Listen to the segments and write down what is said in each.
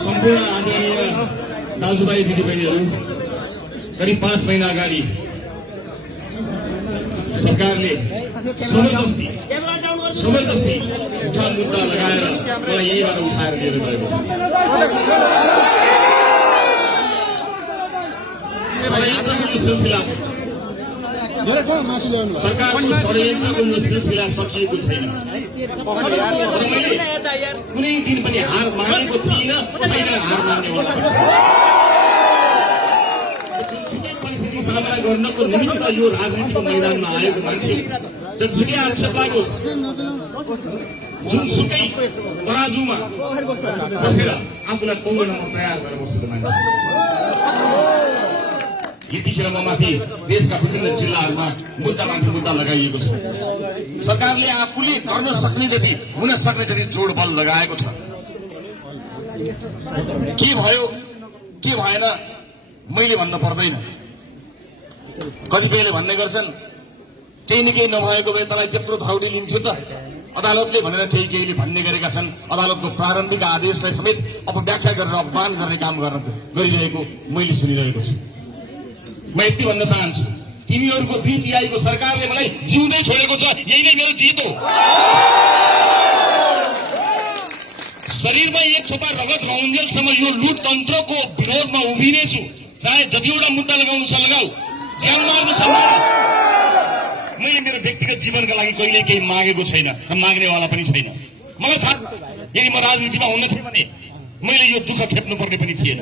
सम्पूर्ण आदरणीय दाजुभाइ दिदीबहिनीहरू, करिब 5 महिना अगाडि सरकारले जबरजस्ती झुटा मुद्दा लगाएर मलाई यहीँबाट उठाएर लिएर गएको छ। सरकारको षड्यन्त्रको यो सिलसिला सकिएको छैन। तर मैले कुनै दिन पनि हार मानेको थिइनँ, छैन हार मान्नेवाला पनि। जुनसुकै परिस्थिति सामना गर्नको निमित्त यो राजनीतिको मैदानमा आएको मान्छे जतिसुकै आक्षेप लागोस्, जुनसुकै तराजुमा बसेर आफूलाई पौड्न तयार गरेर बसेको मान्छे। यतिखेर म माथि देशका विभिन्न जिल्लाहरूमा मुद्दामाथि मुद्दा लगाइएको छ। सरकारले आफूले गर्न सक्ने जति, हुन सक्ने जति जोड बल लगाएको छ। के भयो के भएन मैले भन्न पर्दैन। कतिपयले भन्ने गर्छन् केही न केही नभएको भए तपाईँ त्यत्रो धौडी लिन्थ्यो त, अदालतले भनेर केही केहीले भन्ने गरेका छन्। अदालतको प्रारम्भिक आदेशलाई समेत अपव्याख्या गरेर अपमान गर्ने काम गरिरहेको मैले सुनिरहेको छु। म यति भन्न चाहन्छु, तिमीहरूको 2 तिहाईको सरकारले मलाई जिउँदै छोडेको छ, यही नै मेरो जित हो। शरीरमा एक थोपा रगत रहन्जेलसम्म यो लुटतन्त्रको विरोधमा उभिनेछु। चाहे जतिवटा मुद्दा लगाउनु छ लगाऊ, ज्यान मार्नु छ मार्नु। मैले मेरो व्यक्तिगत जीवनका लागि कहिल्यै केही मागेको छैन र माग्नेवाला पनि छैन। मलाई थाहा छ, यदि म राजनीतिमा हुन थिएँ भने मैले यो दुःख खेप्नुपर्ने पनि थिएन।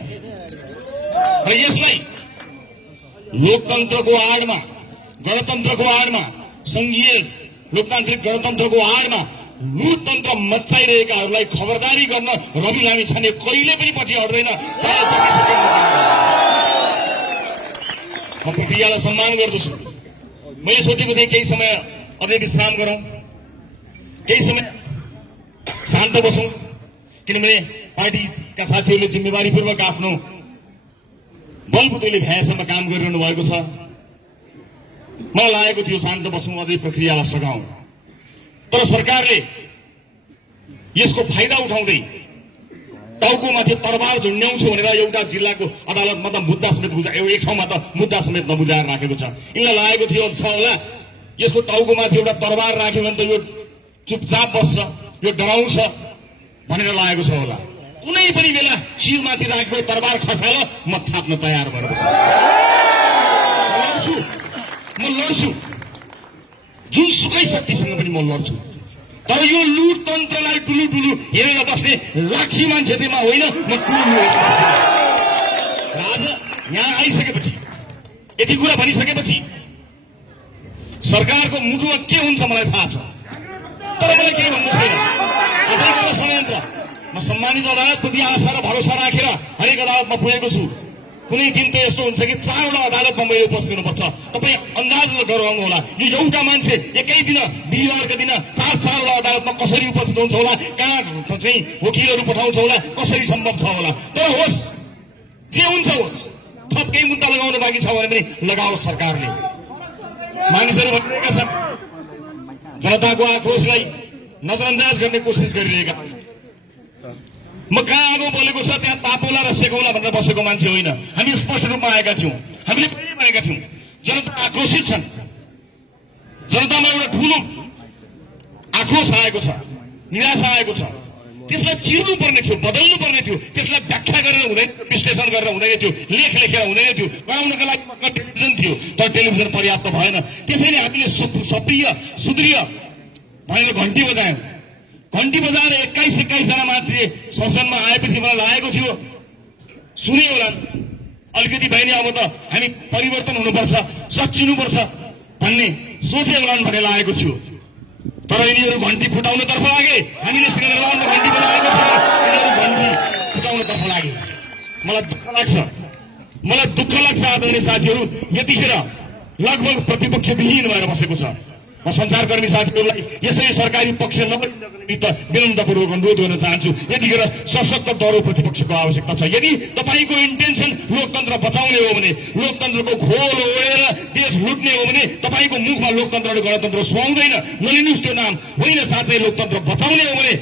र यसलाई लोकतन्त्रको आडमा, गणतन्त्रको आडमा, संघीय लोकतान्त्रिक गणतन्त्रको आडमा लुटतन्त्र मच्चाइरहेकाहरूलाई खबरदारी गर्न रवि लामिछाने कहिले पनि पछि हट्दैन। म प्रक्रियालाई सम्मान गर्दछु। मैले सोचेको थिएँ केही समय अझै विश्राम गरौँ, केही समय शान्त बसौँ, किनभने पार्टीका साथीहरूले जिम्मेवारीपूर्वक आफ्नो बलबुतैले भ्याएसम्म काम गरिरहनु भएको छ। मलाई लागेको थियो शान्त बसौँ, अझै प्रक्रियालाई सघाउँ। तर सरकारले यसको फाइदा उठाउँदै टाउकोमाथि तरबार झुन्ड्याउँछु भनेर एउटा जिल्लाको अदालतमा त मुद्दा समेत एक ठाउँमा त मुद्दा समेत नबुझाएर राखेको छ। यिनलाई लागेको थियो छ होला यसको टाउकोमाथि एउटा तरबार राख्यो भने त यो चुपचाप बस्छ, यो डराउँछ भनेर लागेको छ होला। कुनै पनि बेला शिरमाथि राखेको तरबार खसाल म थाप्न तयार भएर म लड्छु, जुनसुकै शक्तिसँग पनि म लड्छु। तर यो लुटतन्त्रलाई टुलु टुलु हेरेर बस्ने लाठी मान्छे चाहिँ म होइन, म आज यहाँ आइसकेपछि यति कुरा भनिसकेपछि सरकारको मुटुमा के हुन्छ मलाई थाहा छ। तर मलाई केही भन्नु छैन। अदालतको षड्यन्त्र, म सम्मानित अदालतप्रति आशा र भरोसा राखेर हरेक अदालतमा पुगेको छु। कुनै दिन त यस्तो हुन्छ कि 4वटा अदालतमा मैले उपस्थित हुनुपर्छ। तपाईँ अन्दाज गराउनु होला, यो एउटा मान्छे एकै दिन बिहिबारको दिन 4-4वटा अदालतमा कसरी उपस्थित हुन्छ होला, कहाँ चाहिँ वकिलहरू पठाउँछ होला, कसरी सम्भव छ होला। तर होस्, जे हुन्छ होस्, थप केही मुद्दा लगाउन बाँकी छ भने पनि लगाओस्। सरकारले मानिसहरू भनिरहेका छन्, जनताको आक्रोशलाई नजरअन्दाज गर्ने कोसिस गरिरहेका छन्। म कहाँ आगो बोलेको छ त्यहाँ तापौला र सेकौला भनेर बसेको मान्छे होइन। हामी स्पष्ट रूपमा आएका थियौँ, हामीले पनि भनेका थियौँ। जनता आक्रोशित छन्, जनतामा एउटा ठुलो आक्रोश आएको छ, निराशा आएको छ। त्यसलाई चिर्नु पर्ने थियो, बदल्नु पर्ने थियो। त्यसलाई व्याख्या गरेर हुँदैन, विश्लेषण गरेर हुँदैन थियो, लेख लेखेर हुँदैन थियो। गराउनका लागि टेलिभिजन थियो, तर टेलिभिजन पर्याप्त भएन। त्यसैले हामीले सक्रिय सुदृढ भनेर घन्टी बजायौँ। घन्टी बजाएर 21 जना मान्छे संसदमा आएपछि मलाई लागेको थियो सुने होला अलिकति बहिनी अब त हामी परिवर्तन हुनुपर्छ, सच्चिनुपर्छ भन्ने सोचे होला भन्ने लागेको थियो। तर यिनीहरू घन्टी फुटाउनतर्फ लागे, हामीले सिग्नलमा घन्टी बजाएको थियो, यिनीहरू घन्टी फुटाउनतर्फ लागे। मलाई दुःख लाग्छ आदरणीय साथीहरू, यतिखेर लगभग प्रतिपक्ष विहीन भएर बसेको छ। म संचारकर्मी साथीहरूलाई यसरी सरकारी पक्ष नबनिनको निमित्त विनम्रतापूर्वक अनुरोध गर्न चाहन्छु। यतिखेर सशक्त दह्रो प्रतिपक्षको आवश्यकता छ। यदि तपाईँको इन्टेन्सन लोकतन्त्र बचाउने हो भने, लोकतन्त्रको घोल ओढेर देश लुट्ने हो भने तपाईँको मुखमा लोकतन्त्र र गणतन्त्र सुहाउँदैन। नलिनुहोस् त्यो नाम होइन। साथै लोकतन्त्र बचाउने हो भने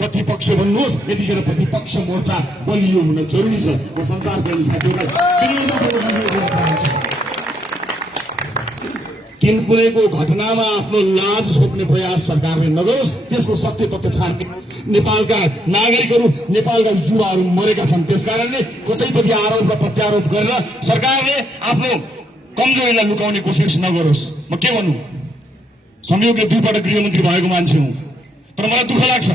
प्रतिपक्ष भन्नुहोस्, यतिखेर प्रतिपक्ष मोर्चा बलियो हुन जरुरी छ। म संसारप्रेमी साथीहरूलाई किनकुनेको घटनामा आफ्नो लाज छोप्ने प्रयास सरकारले नगरोस्, त्यसको सत्य तथ्य छान्नुहोस्। नेपालका नागरिकहरू, नेपालका युवाहरू मरेका छन्, त्यसकारणले कतैपट्टि आरोप र प्रत्यारोप गरेर सरकारले आफ्नो कमजोरीलाई लुकाउने कोसिस नगरोस्। म के भन्नु, संयोगले 2 पटक गृहमन्त्री भएको मान्छे हुँ, तर मलाई दुःख लाग्छ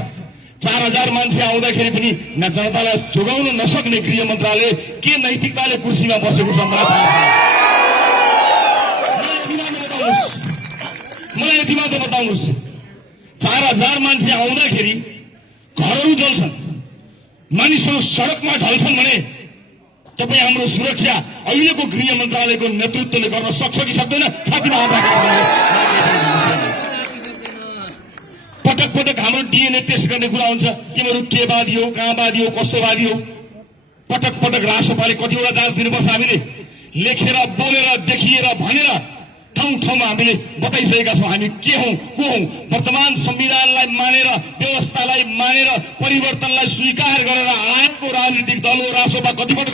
4000 मान्छे आउँदाखेरि पनि जनतालाई जोगाउन नसक्ने गृह मन्त्रालय के नैतिकताले कुर्सीमा बसेको छ मलाई थाहा छैन। मलाई यति मात्र बताउनुहोस्, 4000 मान्छे आउँदाखेरि घरहरू जल्छन्, मानिसहरू सडकमा ढल्छन् भने तपाईँ हाम्रो सुरक्षा अहिलेको गृह मन्त्रालयको नेतृत्वले गर्न सक्छ कि सक्दैन? छातीमा हात राखेर पटक पटक हाम्रो डीएनए टेस्ट गर्ने कुरा हुन्छ, तिमीहरू के वादी हो, कहाँ वादी हो, कस्तो वादी हो। पटक पटक राष्ट्रपाले कतिवटा जाँच दिनुपर्छ। हामीले लेखेर, बोलेर, देखिएर, भनेर ठाउँ ठाउँमा हामीले बताइसकेका छौँ हामी के हौं, को हौं। वर्तमान संविधानलाई मानेर, व्यवस्थालाई मानेर, परिवर्तनलाई स्वीकार गरेर आएको राजनीतिक दल हो रासोपा। कतिपटक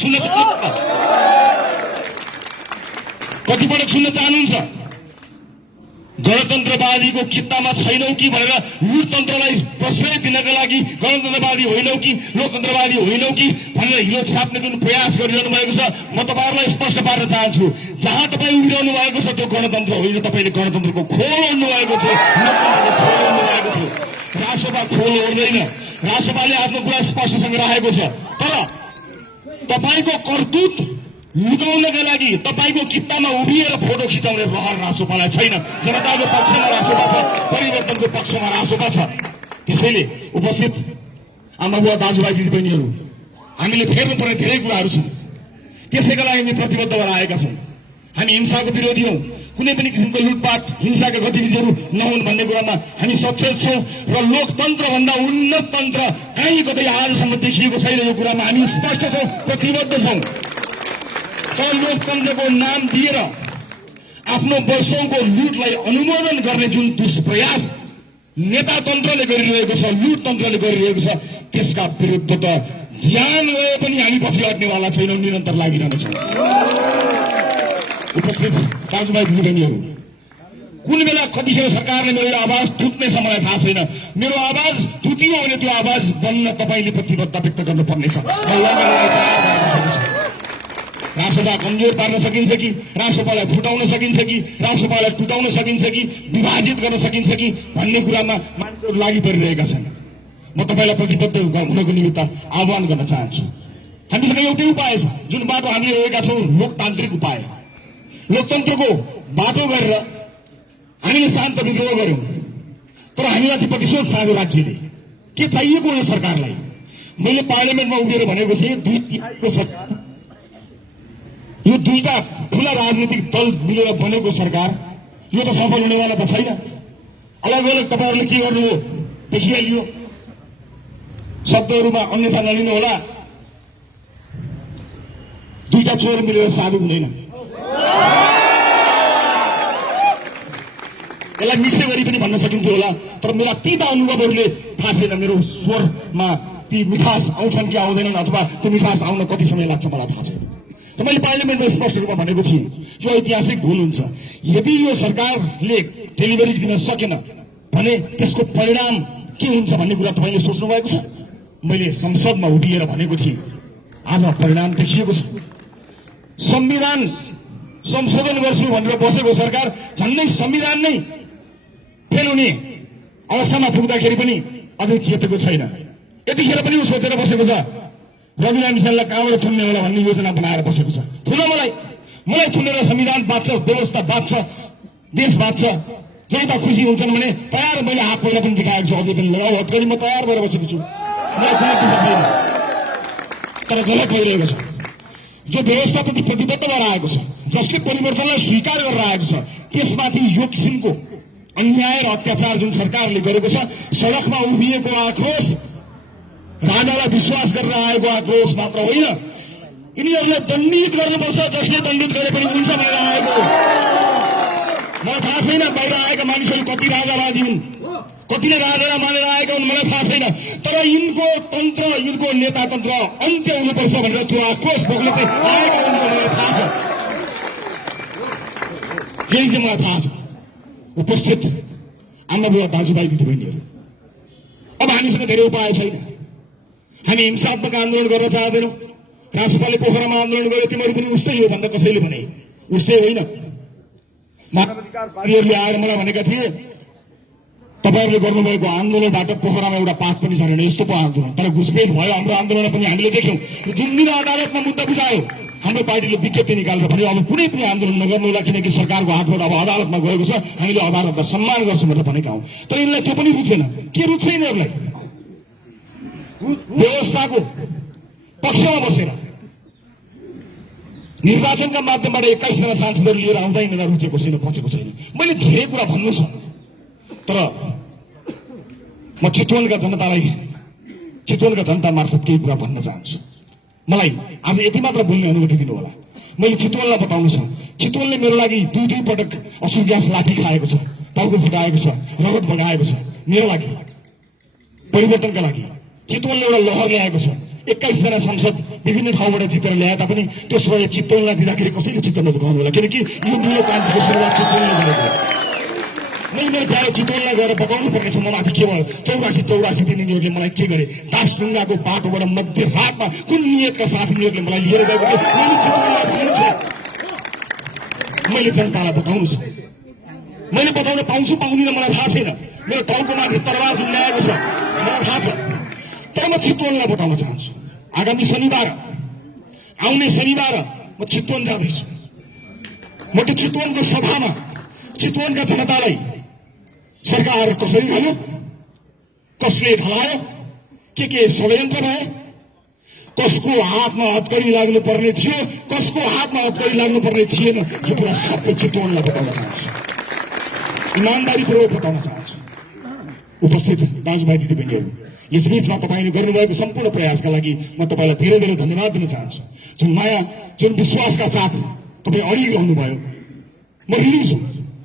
सुन्न चाहनुहुन्छ? गणतन्त्रवादीको कित्तामा छैनौ कि भनेर लुटतन्त्रलाई प्रश्रय दिनका लागि गणतन्त्रवादी होइनौ कि लोकतन्त्रवादी होइनौ कि भनेर हिलो छाप्ने जुन प्रयास गरिरहनु भएको छ, म तपाईहरुलाई स्पष्ट पार्न चाहन्छु, जहाँ तपाईँ उभिरहनु भएको छ त्यो गणतन्त्र होइन। तपाईँले गणतन्त्रको खोल ओढ्नु भएको छ, लोकतन्त्रको खोल ओढ्नु भएको छ। रासोपा खोल ओढ्दैन, रासोपाले आफ्नो कुरा स्पष्टसँग राखेको छ। तर तपाईँको करतुत लुकाउनका लागि तपाईँको कित्तामा उभिएर फोटो खिचाउने रहर रासोपालाई छैन। जनताको पक्षमा रासोपा छ, परिवर्तनको पक्षमा रासोपा छ। त्यसैले उपस्थित आमाबुवा, दाजुभाइ, दिदीबहिनीहरू, हामीले फेर्नुपर्ने धेरै कुराहरू छन्। त्यसैका लागि हामी प्रतिबद्ध भएर आएका छौँ। हामी हिंसाको विरोधी हौँ। कुनै पनि किसिमको लुटपाट, हिंसाका गतिविधिहरू नहुन् भन्ने कुरामा हामी सचेत छौँ र लोकतन्त्रभन्दा उन्नत तन्त्र कहीँ कतै आजसम्म देखिएको छैन। यो कुरामा हामी स्पष्ट छौँ, प्रतिबद्ध छौँ। तर लोकतन्त्रको नाम दिएर आफ्नो वर्षौंको लुटलाई अनुमोदन गर्ने जुन दुष्प्रयास नेतातन्त्रले गरिरहेको छ, लुटतन्त्रले गरिरहेको छ, त्यसका विरुद्ध त ज्यान गए पनि हामी पछि हट्नेवाला छैनौँ, निरन्तर लागिरहनेछौँ। उपस्थित दाजुभाइ, दिदीबहिनीहरू, कुन बेला कतिखेर सरकारले मेरो आवाज थुत्नेछ मलाई थाहा छैन। मेरो आवाज थुतियो भने त्यो आवाज बन्न तपाईँले प्रतिबद्धता व्यक्त गर्नुपर्नेछ। रासोपा कमजोर पार्न सकिन्छ कि, रासोपालाई फुटाउन सकिन्छ कि, रासोपालाई टुटाउन सकिन्छ कि, विभाजित गर्न सकिन्छ कि भन्ने कुरामा मानिसहरू लागि परिरहेका छन्। म तपाईँलाई प्रतिबद्ध हुनको निमित्त आह्वान गर्न चाहन्छु। हामीसँग एउटै उपाय छ, जुन बाटो हामी रहेका छौँ, लोकतान्त्रिक उपाय। लोकतन्त्रको बाटो गरेर हामीले शान्त विद्रोह गर्यौं, तर हामीमाथि प्रतिशोध साँझो राज्यले के चाहिएको हो सरकारलाई। मैले पार्लियामेन्टमा उभिएर भनेको थिएँ, 2/3 सरकार, यो दुईटा ठूला राजनीतिक दल मिलेर बनेको सरकार, यो त सफल हुनेवाला त छैन। अलग अलग तपाईँहरूले के गर्नु हो देखिहालियो। शब्दहरूमा अन्यथा नलिनु होला। दुईटा चोर मिलेर साधु हुँदैन। यसलाई मिठे गरी पनि भन्न सकिन्थ्यो होला, तर मेरा तीता अनुभवहरूले थाहा छैन मेरो स्वरमा ती मिठास आउँछन् कि आउँदैनन्, अथवा त्यो मिठास आउन कति समय लाग्छ मलाई थाहा छैन। त मैले पार्लियामेन्टमा स्पष्ट रूपमा भनेको थिएँ, यो ऐतिहासिक भूल हुन्छ। यदि यो सरकारले डेलिभरी दिन सकेन भने त्यसको परिणाम के हुन्छ भन्ने कुरा तपाईँले सोच्नु भएको छ। मैले संसदमा उभिएर भनेको थिएँ, आज परिणाम देखिएको छ। संविधान संशोधन गर्छु भनेर बसेको सरकार झन्डै संविधान नै फेल हुने अवस्थामा पुग्दाखेरि पनि अझै चेतेको छैन। यतिखेर पनि उ सोचेर बसेको छ रविना मिसाललाई कहाँबाट थुन्ने होला भन्ने योजना बनाएर बसेको छ। थुन मलाई थुनेर संविधान बाँच्छ, व्यवस्था बाँच्छ, देश बाँच्छ, जनता खुसी हुन्छन् भने तयार। मैले हात पहिला पनि देखाएको छु, अझै पनि लगाऊ हत्केरी म तयार भएर बसेको छु। मलाई कुनै दुःख छैन, तर गलत भइरहेको छ। जो व्यवस्थाप्रति प्रतिबद्ध भएर आएको छ, जसले परिवर्तनलाई स्वीकार गरेर आएको छ, त्यसमाथि यो किसिमको अन्याय र अत्याचार जुन सरकारले गरेको छ, सडकमा उभिएको आक्रोश राजालाई विश्वास गरेर आएको आक्रोश मात्र होइन, यिनीहरूलाई दण्डित गर्नुपर्छ। जसले दण्डित गरे पनि हुन्छ भनेर आएको। मलाई थाहा छैन बाहिर आएका मानिसहरू कति राजावादी हुन्, कतिले राजा मानेर आएका हुन् मलाई थाहा छैन, तर यिनको तन्त्र, यिनको नेता तन्त्र अन्त्य हुनुपर्छ भनेर त्यो आक्रोश बोक्न चाहिँ आएका हुन् मलाई थाहा छ। यही चाहिँ मलाई थाहा छ। उपस्थित आमा बुवा दाजुभाइ दिदीबहिनीहरू, अब हामीसँग धेरै उपाय छैन। हामी हिंसात्मक आन्दोलन गर्न चाहँदैनौँ। राष्ट्रपालले पोखरामा आन्दोलन गरे, तिमीहरू पनि उस्तै हो भनेर कसैले भने, उस्तै होइन। मानवाधिकारवादीहरूले आएर मलाई भनेका थिए तपाईहरुले गर्नुभएको आन्दोलनबाट पोखरामा एउटा पाठ पनि छैन, यस्तो पो आन्दोलन। तर घुसपेट भयो हाम्रो आन्दोलन पनि हामीले देख्यौं। जुन दिन अदालतमा मुद्दा बुझायो हाम्रो पार्टीले विज्ञप्ति निकालेर भन्यो अब कुनै पनि आन्दोलन नगर्नु होला, किनकि सरकारको हातबाट अब अदालतमा गएको छ, हामीले अदालतलाई सम्मान गर्छौं भनेर भनेका हौं। तर यिनलाई त्यो पनि रुचेन। के रुच्छ यिनीहरूलाई? व्यवस्थाको पक्षमा बसेर निर्वाचनका माध्यमबाट 21 जना सांसदहरू लिएर आउँदा यिनीहरूलाई रुचेको छैन, पचेको छैन। मैले धेरै कुरा भन्नु छ, तर म चितवनका जनता मार्फत केही कुरा भन्न चाहन्छु। मलाई आज यति मात्र बोल्ने अनुमति दिनु होला। मैले चितवनलाई बताउनु छ, चितवनले मेरो लागि दुई पटक असुर ग्यास लाठी खाएको छ, टाउको फुटाएको छ, रगत बगाएको छ। मेरो लागि परिवर्तनका लागि चितवनले एउटा लहर ल्याएको छ। 21 जना सांसद विभिन्न ठाउँबाट जितेर ल्याए तापनि त्यो श्रेय चितवनलाई दिँदाखेरि कसैले चित्त नदुखाउनु होला, किनकि यो नीलो क्रान्तिको सुरुवात चितवनले गरेको हो। मैले मेरो प्यारो चितवनलाई गएर बताउनु पर्नेछ म माथि के भयो। 84 दिन यिनीहरूले मलाई के गरे, दासढुङ्गाको बाटोबाट मध्यरातमा कुन नियतका साथ यिनीहरूले मलाई लिएर गएको थियो मैले चितवनलाई भन्नु छ। मैले जनतालाई बताउनु छ। मैले बताउन पाउँछु पाउँदिनँ मलाई थाहा छैन। मेरो टाउको माथि तरवार झुन्डाएको छ मलाई थाहा छ, तर म चितवनलाई बताउन चाहन्छु। आगामी शनिबार, आउने शनिबार म चितवन जाँदैछु। म त्यो चितवनको सभामा चितवनका जनतालाई सरकार कसरी खायो, कसले ढलायो, के षड्यन्त्र भए, कसको हातमा हतकडी लाग्नु पर्ने थियो, कसको हातमा हतकडी लाग्नु पर्ने थिएन, यो कुरा सबै चितवनलाई बताउन चाहन्छु। इमानदारीपूर्वक बताउन चाहन्छु। उपस्थित दाजुभाइ दिदीबहिनीहरू, यसबीचमा तपाईँले गर्नुभएको सम्पूर्ण प्रयासका लागि म तपाईँलाई धेरै धेरै धन्यवाद दिन चाहन्छु। जुन माया, जुन विश्वासका साथ तपाईँ अडिरहनु भयो, म ऋणी छु,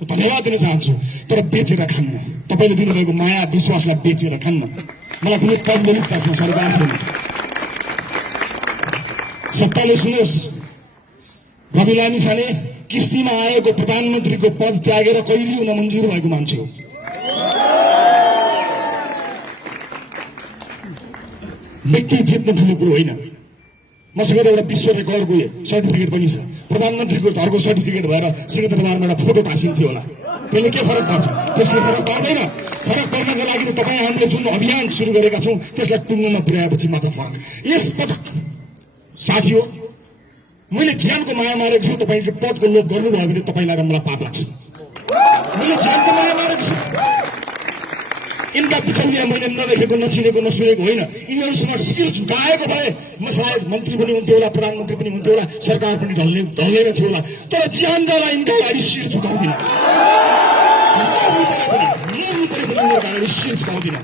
धन्यवाद दिन चाहन्छु। तर बेचेर खान्न, तपाईँले दिनुभएको माया विश्वासलाई बेचेर खान्न। मलाई कुनै पद नलिकता छ सरकार छैन। सत्ताले सुनोस्, रवि लामिछाने किस्तीमा आएको प्रधानमन्त्रीको पद त्यागेर कहिले हुन मन्जुर भएको मान्छे हो। व्यक्ति जित्नु ठुलो कुरो होइन। मसँग एउटा विश्व रेकर्डको सर्टिफिकेट पनि छ। प्रधानमन्त्रीको घरको सर्टिफिकेट भएर सिंहदरबारमा एउटा फोटो टाँसिन्थ्यो होला, त्यसले के फरक पर्छ? त्यसले फरक पर्दैन। फरक पर्नको लागि त तपाईँ हामीले जुन अभियान सुरु गरेका छौँ त्यसलाई टुङ्गोमा पुर्याएपछि मात्र फरक। यसपटक साथी हो, मैले ज्यानको माया मारेको छु। तपाईँले पदको लोभ गर्नुभयो भने तपाईँलाई र मलाई पाप लाग्छ। मैले ज्यानको माया मारेको छु। यिनका बिचौलिया मैले नदेखेको, नचिनेको, नसुनेको होइन। यिनीहरूसँग शिर झुकाएको भए म सायद मन्त्री पनि हुन्थ्यो होला, प्रधानमन्त्री पनि हुन्थ्यो होला, सरकार पनि ढल्दैन थियो होला। तर ज्यान जाँदा यिनका अगाडि शिर झुकाउँदिन, शिर झुकाउँदिन।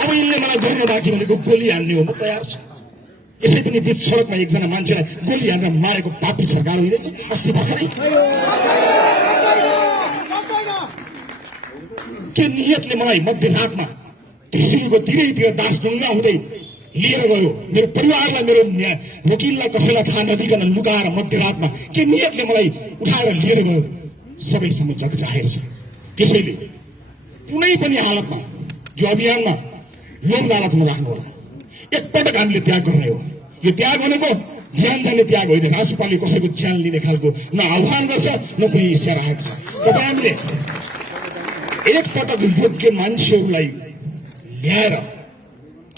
अब यिनले मलाई गर्न बाँकी भनेको गोली हान्ने हो, म तयार छु। यसै पनि बीच सडकमा एकजना मान्छेलाई गोली हानेर मारेको पापी सरकार होइन अस्ति भर्खरै? के नियतले मलाई मध्यरातमा त्रिशुलको तिरैतिर दासढुङ्गा हुँदै लिएर गयो, मेरो परिवारलाई, मेरो वकिललाई कसैलाई थाहा नदिकन लुकाएर मध्यरातमा के नियतले मलाई उठाएर लिएर गयो, सबैसँग जग जाहेर छ। त्यसैले कुनै पनि हालतमा यो अभियानमा लोभ लालचमा राख्नु होला। एकपटक हामीले त्याग गर्ने हो। यो त्याग भनेको ज्यान जाने त्याग होइन। राष्ट्रपालले कसैको ज्यान लिने खालको न आह्वान गर्छ न कुनै इच्छा राखेको छ। तपाईँहरूले एकपटक योग्य मान्छेहरूलाई ल्याएर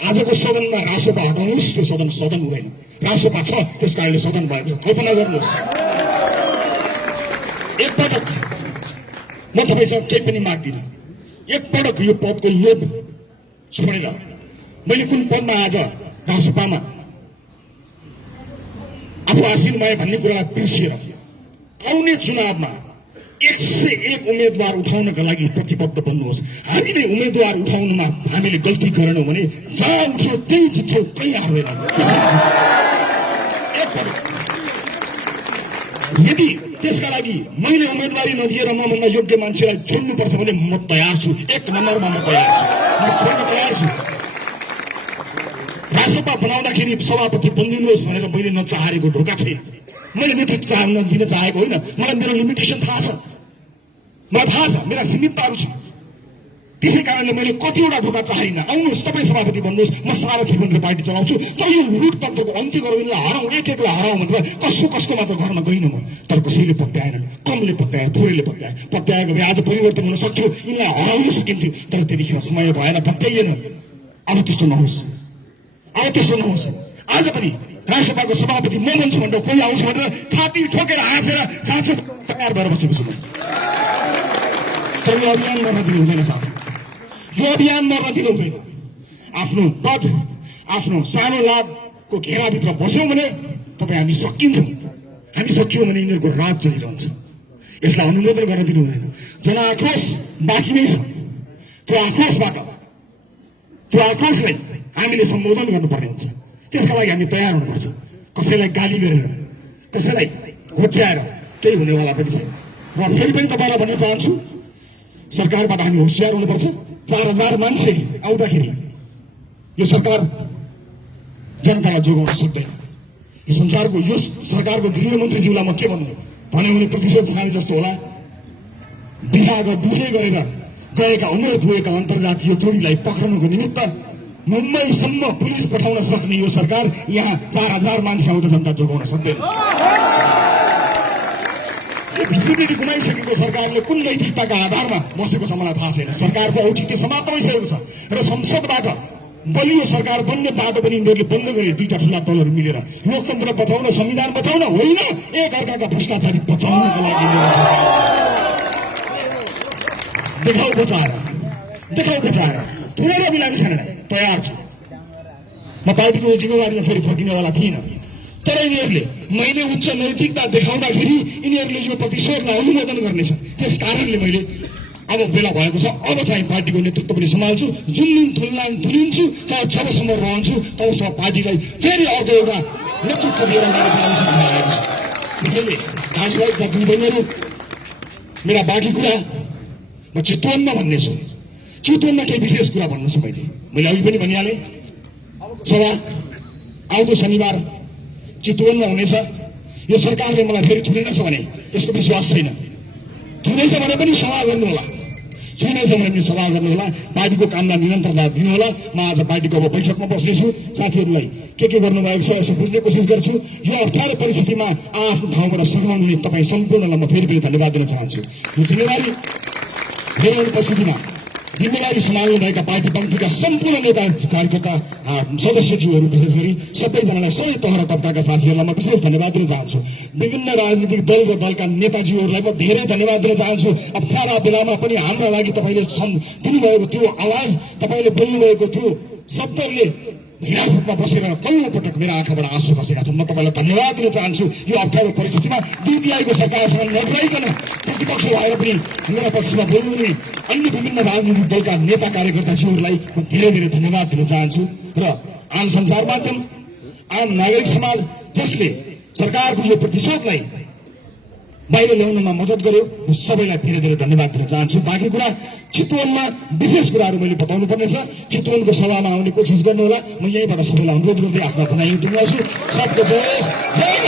आजको सदनमा रासोपा हटाउनुहोस्, त्यो सदन हुँदैन। रासोपा छ त्यस कारणले सदन भएको छ, कल्पना गर्नुहोस्। एकपटक म तपाईँसँग केही पनि माग्दिनँ। एकपटक यो पदको लोभ छोडेर मैले कुन पदमा आज रासोपामा आफू आसीन भए भन्ने कुरालाई बिर्सिएर आउने चुनावमा 101 उम्मेद्वार उठाउनका लागि प्रतिबद्ध बन्नुहोस्। हामीले उम्मेद्वार उठाउनुमा हामीले गल्ती गरेनौँ भने जहाँ उठ्यो त्यही जित्छौँ, कहीँ हार्दैन। यदि त्यसका लागि मैले उम्मेदवारी नदिएर मभन्दा योग्य मान्छेलाई छोड्नुपर्छ भने म तयार छु। 1 नम्बरमा म तयार छु, म छोड्न तयार छु। राजसभा बनाउँदाखेरि सभापति बनिदिनुहोस् भनेर मैले नचाहेको ढोका छैन। मैले नेतृत्व दिन चाहेको होइन। मलाई मेरो लिमिटेसन थाहा छ, मलाई थाहा छ, मेरा सीमितताहरू छ। त्यसै कारणले मैले कतिवटा ढोका चाहदिनँ। आउनुहोस्, तपाईँ सभापति बन्नुहोस्, म सारथी बनेर पार्टी चलाउँछु। तर यो लुटतन्त्रको अन्त्य गरौँ, हराउँ, एक-एकलाई हराउँ भनेर कसको मात्र घरमा गइनँ म। तर कसैले पत्याएन, कमले पत्यायो, थोरैले पत्याएको भए आज परिवर्तन हुन सक्थ्यो, यिनलाई हराउन सकिन्थ्यो। तर त्यतिखेर समय भएन, पत्याइएन। अब त्यस्तो नहोस्, अब त्यस्तो नहोस्। आज पनि राष्ट्रसभाको सभापति म बन्छु भनेर कोही आउँछ भनेर छाती ठोकेर हाँसेर साँचो तयार भएर बसेको छु। तर यो अभियान गर्न दिनु हुँदैन साथी, यो अभियान गर्न दिनु हुँदैन। आफ्नो पद, आफ्नो सानो लाभको घेराभित्र बस्यौँ भने तपाईँ हामी सकिन्छौँ। हामी सकियौँ भने यिनीहरूको राज चलिरहन्छ। यसलाई अनुमोदन गर्न दिनु हुँदैन। जनआक्रोश बाँकी नै छ। त्यो आक्रोशलाई हामीले सम्बोधन गर्नुपर्ने हुन्छ। त्यसका लागि हामी तयार हुनुपर्छ। कसैलाई गाली गरेर, कसैलाई होच्याएर केही हुनेवाला पनि छैन। र फेरि पनि तपाईँलाई भन्न चाहन्छु, सरकारबाट हामी होसियार हुनुपर्छ। 4000 मान्छे आउँदाखेरि यो सरकार जनतालाई जोगाउन सक्दैन। यो संसारको, यो सरकारको गृहमन्त्रीज्यूलाई म के भन्नु भन्यो भने प्रतिशोध साने जस्तो होला। बुझे गरेर गएका उमेर पुगेका अन्तर्जातीय टोलीलाई पक्रनको निमित्त मुम्बईसम्म पुलिस पठाउन सक्ने यो सरकार यहाँ 4000 मान्छे आउँदा जनता जोगाउन सक्दैन। भिजिबिलिटी गुमाइसकेको सरकारले कुन नैतिकताका आधारमा बसेको छ मलाई थाहा छैन। सरकारको औचित्य समाप्त भइसकेको छ र संसदबाट बलियो सरकार बन्ने बाटो पनि यिनीहरूले बन्द गरे। 2टा ठुला दलहरू मिलेर लोकतन्त्र बचाउन, संविधान बचाउन होइन, एक अर्काका भ्रष्टाचारी बचाउनको लागि देखाउ बचाएर थोरै बिरामी छैन, तयार छु। म पार्टीको जिम्मेवारीमा फेरि फर्किनेवाला थिइनँ। तर यिनीहरूले मैले उच्च नैतिकता देखाउँदाखेरि यिनीहरूले यो प्रतिशोधलाई अनुमोदन गर्नेछ। त्यस कारणले मैले अब बेला भएको छ, अब चाहिँ पार्टीको नेतृत्व पनि सम्हाल्छु। जुन दिन धुलिन्छु जबसम्म रहन्छु तबसम्म पार्टीलाई फेरि अर्को एउटा नेतृत्व दिएर दाजुभाइ दिदीबहिनीहरू, मेरा बाँकी कुरा म चितवनमा भन्ने छु। चितवनमा केही विशेष कुरा भन्नु छ। मैले अघि पनि भनिहालेँ, सभा आउँदो शनिबार चितवनमा हुनेछ। यो सरकारले मलाई फेरि थुनेछ भने यसको विश्वास छैन। थुनेछ भने पनि सभा गर्नुहोला, छुनेछ भने पनि सभा गर्नुहोला। पार्टीको कामलाई निरन्तरता दिनुहोला। म आज पार्टीको अब बैठकमा बस्नेछु। साथीहरूलाई के गर्नुभएको छ यसो बुझ्ने कोसिस गर्छु। यो अप्ठ्यारो परिस्थितिमा आफ्नो ठाउँबाट सघाउनु तपाईँ सम्पूर्णलाई म फेरि पनि धन्यवाद दिन चाहन्छु। यो जिम्मेवारी मेरो उपस्थितिमा जिम्मेवारी सम्हाल्नुभएका पार्टी पङ्क्तिका सम्पूर्ण नेता कार्यकर्ता सदस्यज्यूहरू, विशेष गरी सबैजनालाई, सबै तह र तबकाका साथीहरूलाई म विशेष धन्यवाद दिन चाहन्छु। विभिन्न राजनीतिक दल र दलका नेताजीहरूलाई म धेरै धन्यवाद दिन चाहन्छु। अप्ठ्यारा बेलामा पनि हाम्रा लागि तपाईँले दिनुभएको त्यो आवाज, तपाईँले बोल्नुभएको त्यो शब्दहरूले हिरासतमा बसेर कैयौं पटक मेरा आँखाबाट आँसु खसेका छन्। म तपाईँलाई धन्यवाद दिन चाहन्छु। यो अप्ठ्यारो परिस्थितिमा DPI को सरकारसँग नडराइकन प्रतिपक्ष भएर पनि मेरा पक्षमा बोल्नुहुने अन्य विभिन्न राजनीतिक दलका नेता कार्यकर्ताज्यूहरूलाई म धेरै धन्यवाद दिन चाहन्छु। र आम सञ्चार माध्यम, आम नागरिक समाज जसले सरकारको यो प्रतिशोधलाई बाहिर ल्याउनमा मद्दत गर्यो, म सबैलाई धेरै धन्यवाद दिन चाहन्छु। बाँकी कुरा चितवनमा विशेष कुराहरू मैले बताउनु पर्नेछ। चितवनको सभामा आउने कोसिस गर्नुहोला। म यहीँबाट सबैलाई अनुरोध गर्दै आफ्नो भनाइ टुङ्ग्याउँछु। सबको जय